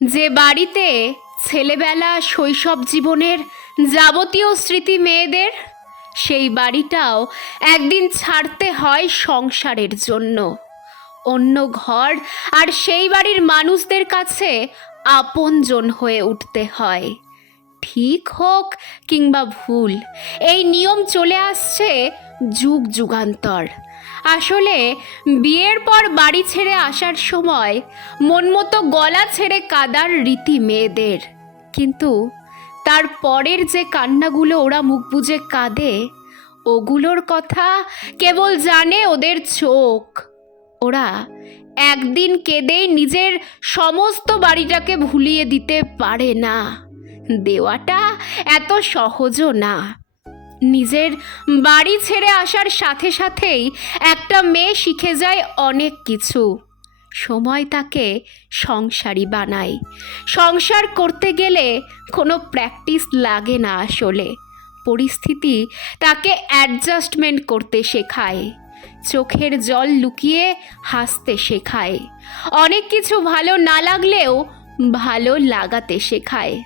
যে বাড়িতে ছেলেবেলা শৈশব জীবনের যাবতীয় স্মৃতি মেয়েদের, সেই বাড়িটাও একদিন ছাড়তে হয় সংসারের জন্য। অন্য ঘর আর সেই বাড়ির মানুষদের কাছে আপনজন হয়ে উঠতে হয়। ঠিক হোক কিংবা ভুল, এই নিয়ম চলে আসছে যুগ যুগান্তর। আসলে বিয়ের পর বাড়ি ছেড়ে আসার সময় মন মতো গলা ছেড়ে কাদার রীতি মেয়েদের। কিন্তু তার পরের যে কান্নাগুলো ওরা মুখ বুজে কাঁদে, ওগুলোর কথা কেবল জানে ওদের চোখ। ওরা একদিন কেঁদেই নিজের সমস্ত বাড়িটাকে ভুলিয়ে দিতে পারে না। দেওয়াটা এত সহজও না। নিজের বাড়ি ছেড়ে আসার সাথে সাথেই একটা মেয়ে শিখে যায় অনেক কিছু। সময় তাকে সংসারী বানায়। সংসার করতে গেলে কোনো প্র্যাকটিস লাগে না আসলে। পরিস্থিতি তাকে অ্যাডজাস্টমেন্ট করতে শেখায়। চোখের জল লুকিয়ে হাসতে শেখায়। অনেক কিছু ভালো না লাগলেও ভালো লাগাতে শেখায়।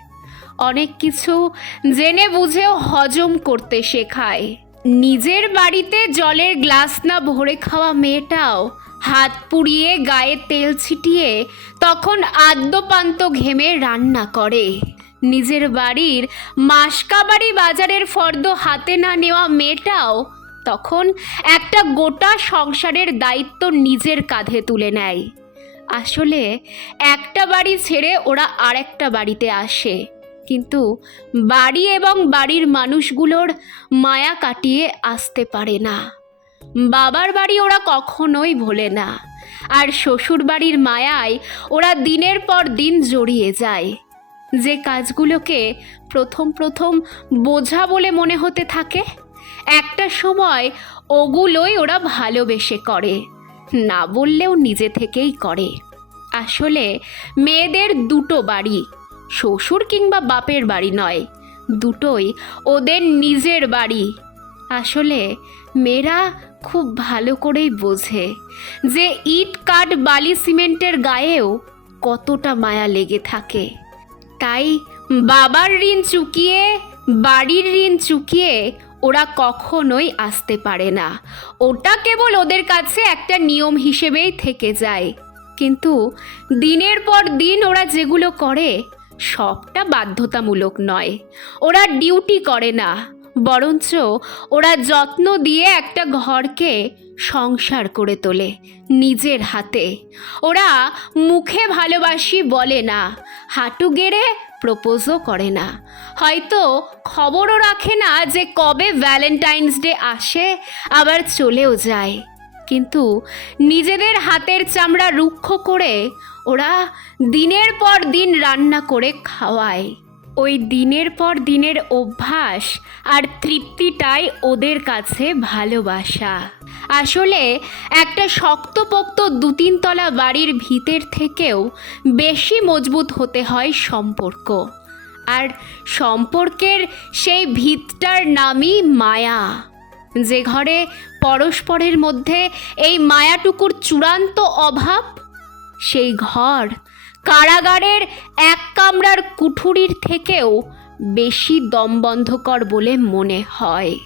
অনেক কিছু জেনে বুঝেও হজম করতে শেখায়। নিজের বাড়িতে জলের গ্লাস না ভরে খাওয়া মেয়েটাও হাত পুড়িয়ে গায়ে তেল ছিটিয়ে তখন আদ্যপান্ত ঘেমে রান্না করে। নিজের বাড়ির মাসকাবাড়ি বাজারের ফর্দ হাতে না নেওয়া মেয়েটাও তখন একটা গোটা সংসারের দায়িত্ব নিজের কাঁধে তুলে নেয়। আসলে একটা বাড়ি ছেড়ে ওরা আরেকটা বাড়িতে আসে। কিন্তু বাড়ি এবং বাড়ির মানুষগুলোর মায়া কাটিয়ে আসতে পারে না। বাবার বাড়ি ওরা কখনোই ভোলে না। আর শ্বশুর বাড়ির মায়ায় ওরা দিনের পর দিন জড়িয়ে যায়। যে কাজগুলোকে প্রথম প্রথম বোঝা বলে মনে হতে থাকে, একটা সময় ওগুলোই ওরা ভালোবেসে করে, না বললেও নিজে থেকেই করে। আসলে মেয়েদের দুটো বাড়ি শ্বশুর কিংবা বাপের বাড়ি নয়, দুটোই ওদের নিজের বাড়ি। আসলে মেয়েরা খুব ভালো করেই বোঝে যে ইট, কাঠ, বালি, সিমেন্টের গায়েও কতটা মায়া লেগে থাকে। তাই বাবার ঋণ চুকিয়ে, বাড়ির ঋণ চুকিয়ে ওরা কখনোই আসতে পারে না। ওটা কেবল ওদের কাছে একটা নিয়ম হিসেবেই থেকে যায়। কিন্তু দিনের পর দিন ওরা যেগুলো করে সবটা বাধ্যতামূলক নয়। ওরা ডিউটি করে না, বরঞ্চ ওরা যত্ন দিয়ে একটা ঘরকে সংসার করে তোলে, নিজের হাতে। ওরা মুখে ভালোবাসি বলে না, হাঁটু গেড়ে প্রপোজও করে না। হয়তো খবরও রাখে না যে কবে ভ্যালেন্টাইন্স ডে আসে, আবার চলেও যায়। কিন্তু নিজেদের হাতের চামড়া রুক্ষ করে ওরা দিনের পর দিন রান্না করে খাওয়ায়। ওই দিনের পর দিনের অভ্যাস আর তৃপ্তিটাই ওদের কাছে ভালোবাসা। আসলে একটা শক্তপোক্ত দু তিনতলা বাড়ির ভিতের থেকেও বেশি মজবুত হতে হয় সম্পর্ক। আর সম্পর্কের সেই ভিতটার নামই মায়া। যে ঘরে পরস্পরের মধ্যে এই মায়াটুকুর চূড়ান্ত অভাব, সেই ঘর কারাগারের এক কামরার কুঠুরির থেকেও বেশি দমবন্ধকর বলে মনে হয়।